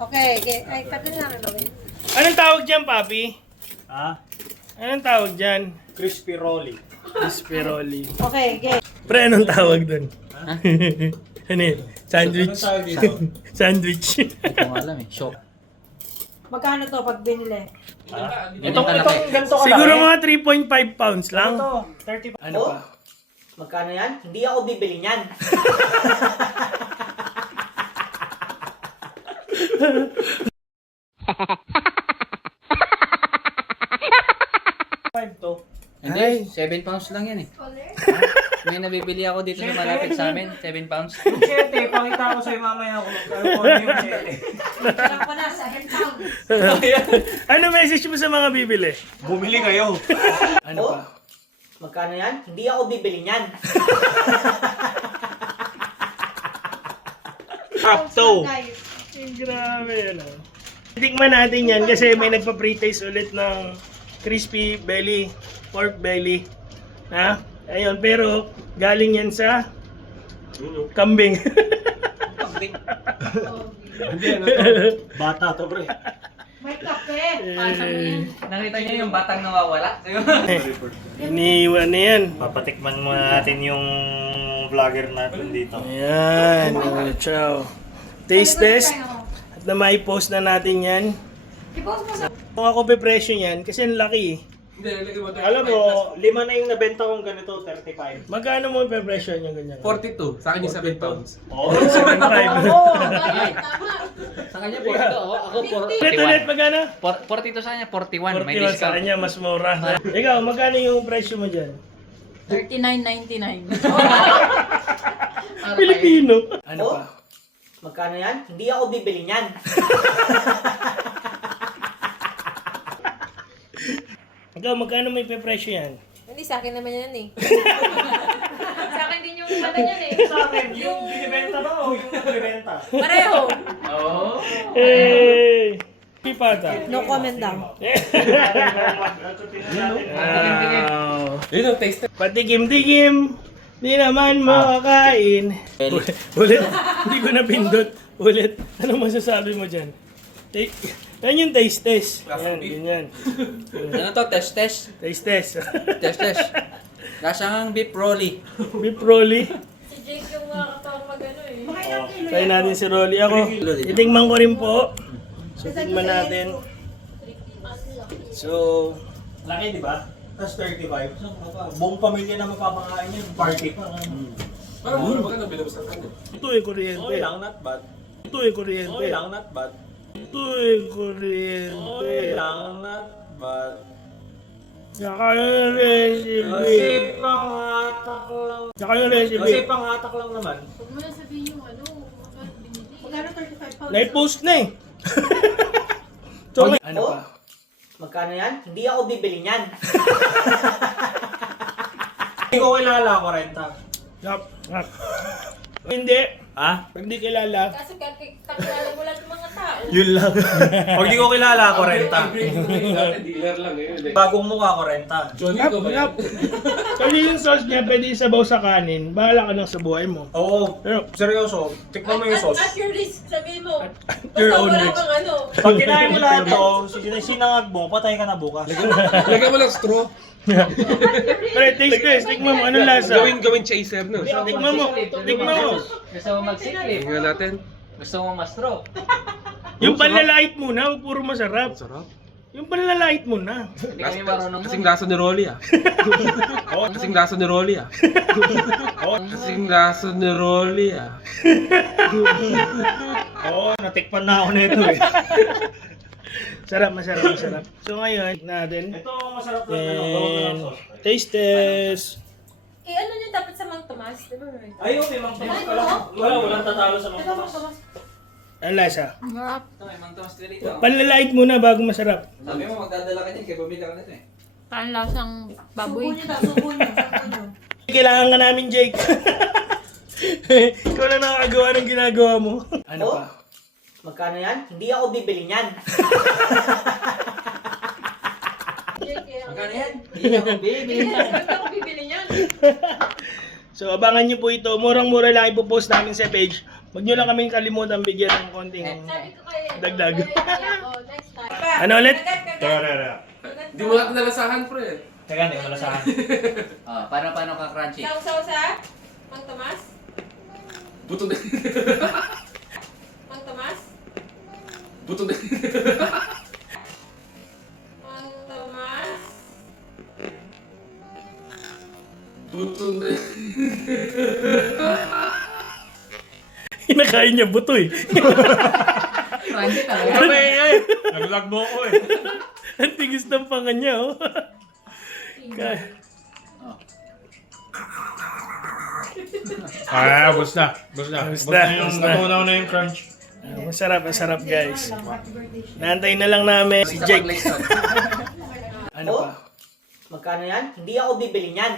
Okay, okay. Ay, tagal na rin gawin. Anong tawag dyan, Papi? Ha? Anong tawag dyan? Crispy rolly. Spiroli. Okay, okay. Pre, anong tawag dun? Ano yun? Sandwich. Anong tawag dito? Sandwich. Hindi ko alam eh. Shop. Magkano to pag binili? Itong ganito ka Siguro mga 3.5 pounds lang. Ito, 35. Ano pa? Magkano yan? Hindi ako bibili niyan. to. Hindi, 7 pounds lang yan eh. May nabibili ako dito sa malapit sa amin, 7 pounds. Yung 7, pakita ko sa'yo mamaya kung ano yung 7. Alam ko na, 7 pounds. Ano message mo sa mga bibili? Bumili kayo. Ano pa? Magkano yan? Hindi ako bibili niyan. Rapto. Grabe yan ah. Tikman natin yan kasi may nagpa-pre-taste ulit ng crispy belly, pork belly. Ha? Ayun, pero galing yan sa kambing. Hindi, ano to? Bata to, pre. May kape. Nakita niyo yung batang nawawala? Iniwan na yan. Papatikman muna natin yung vlogger natin dito. Ayan, ciao. Taste test. At na mai-post na natin yan. I-post mo sa... Kung ako pe-presyo yan, kasi ang laki eh. Alam mo, 5 na yung nabenta kong ganito, 35. Magkano mo pe-presyo yung ganyan? 42. Sa akin yung 7 pounds. Oo. 7.5. Tama. Sa kanya 42 ako, ako Ulit, magkano? 42 sa kanya, 41. 41 May sa discount. kanya, mas mura. Ikaw, magkano yung presyo mo dyan? 39.99. Pilipino. Ano Oh? pa? Magkano yan? Hindi ako bibili niyan. Ikaw, magkano may pe-presyo yan? Hindi, sa akin naman yan eh. Sa akin din yung mata niyan eh. Sa akin, yung binibenta ba o yung binibenta? Pareho. Hey! Pipata. No comment daw. Yun ang taste. Patikim-tikim. Di naman makakain. Ulit. Hindi ko napindot. Ulit. Ano masasabi mo dyan? Yan yung taste test. Yan, ganyan. Ano to? Test test? Taste test. Test test. Lasang beef rolly. Beef Rolly. Si Jake yung katawang mag ano eh. Try natin si Rolly. Ako, itingman ko rin po. So, tingnan natin. So, Laki, di ba? Tapos 35. Buong pamilya na mapapakain yan. Party pa. Parang mura maganda bilabas ng kanya. ito yung kuryente. Okay lang, not bad. Ito yung kuryente. Okay lang, not bad. Ito yung kuryente. Okay lang, not bad. Saka yung recipe. Kasi panghatak lang. Saka yung Kasi recipe. panghatak lang naman. Huwag mo na sabihin yung ano. Magkano 35 pounds? Na-post na eh. So, ano pa? Magkano yan? Hindi ako bibili niyan. Hindi ko kilala ko renta. Yap. Yap. Hindi. Ha? Pag di kilala. Kasi kakilala mo lang yung mga tao. Yun lang. Pag di ko kilala ko renta. Dealer lang eh. Bagong mukha ko renta. Johnny Yap. ko ba Yap. yan? Kasi yung sauce niya, pwede isabaw sa kanin. Bahala ka lang sa buhay mo. Oo. Pero, Seryoso. Tikman mo yung sauce. At your risk, sabihin mo. your Basta own wala risk. kang ano. Pag kinain mo lahat to, sinangag mo, patay ka na bukas. Lagyan mo lang straw. Pre, taste test. Tikman mo. Anong lasa? Gawin chaser no. Tikman mo. Tikman mo. Gusto mo magsiklip? Tingnan natin. Gusto mo mastro? Yung panlalait muna, huwag puro masarap. Sarap. Yung panlalait muna. Hindi kami marunong Kasing lasa ni Rolly ah. Kasing lasa ni Rolly ah. Kasing lasa ni Rolly ah. Oo, natikpan na ako nito eh. Sarap, masarap, masarap. So ngayon, natin. Ito masarap lang ano, gawin mo lang And sauce. taste test. Eh, ano niya dapat sa Mang Tomas? Diba? Ay, okay, Mang Tomas ka lang. Walang tatalo sa Mang Ito, Mang Tomas. Tomas. Ang lasa. Marap. Ito, may Mang Tomas dito. Panlalait muna bago masarap. Sabi mo magdadala ka dyan, kaya bumili ka nito eh. Parang lasang baboy. Subo niyo daw, subo niyo. Kailangan ka namin, Jake. Ikaw na nakakagawa ng ginagawa mo. Ano Oh? pa? Magkano yan? Hindi ako bibili niyan. Magkano yan? Hindi ako bibili. Ba't ako bibili niyan? So abangan nyo po ito. Murang-mura lang ipopost namin sa page Huwag nyo lang kaming kalimutan bigyan ng konting Sabi ko kayo. dagdag. Next time. Ano ulit? Di mo natin nalasahan, pre. Teka, hindi ko malasahan. Paano ka crunchy? Sausaw sa Mang Tomas? Buto na. Mang Tomas? Buto na. Mang Tomas? Buto na. Kinakain niya buto eh. Crunchy talaga. Nag-vlog mo ko eh. Ang tigis ng panga niya oh. Bus na. Bus na. Natunaw na yung crunch. Masarap guys. Naantay na lang namin si Jake. Lesson. Ano Oh, pa? magkano yan? Hindi ako bibili niyan.